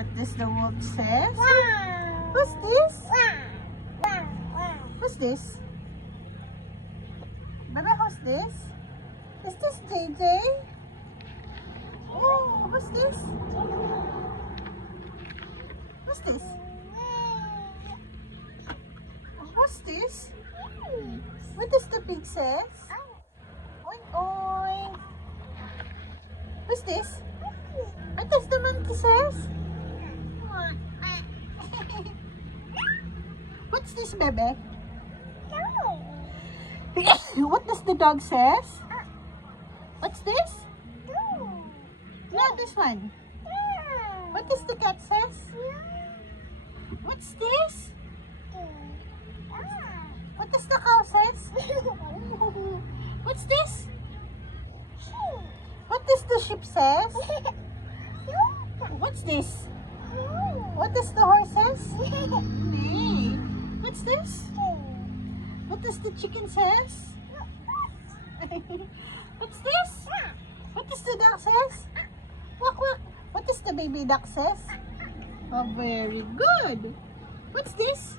What does the wolf say? Who's this? Who's this? Baba, who's this? Is this JJ? Oh, who's this? Who's this? What's this? What does the pig says? Oink oink. Who's this? What does the monkey says? What's this, bebe? What does the dog says? What's this? Yeah, this one. What does the cat says? What's this? What does the cow says? What's this? What does the sheep says? What's this? What does the horse says? Hey, what's this? What does the chicken says? What's this? What does the duck says? Quack quack. What does the baby duck says? Oh, very good. What's this?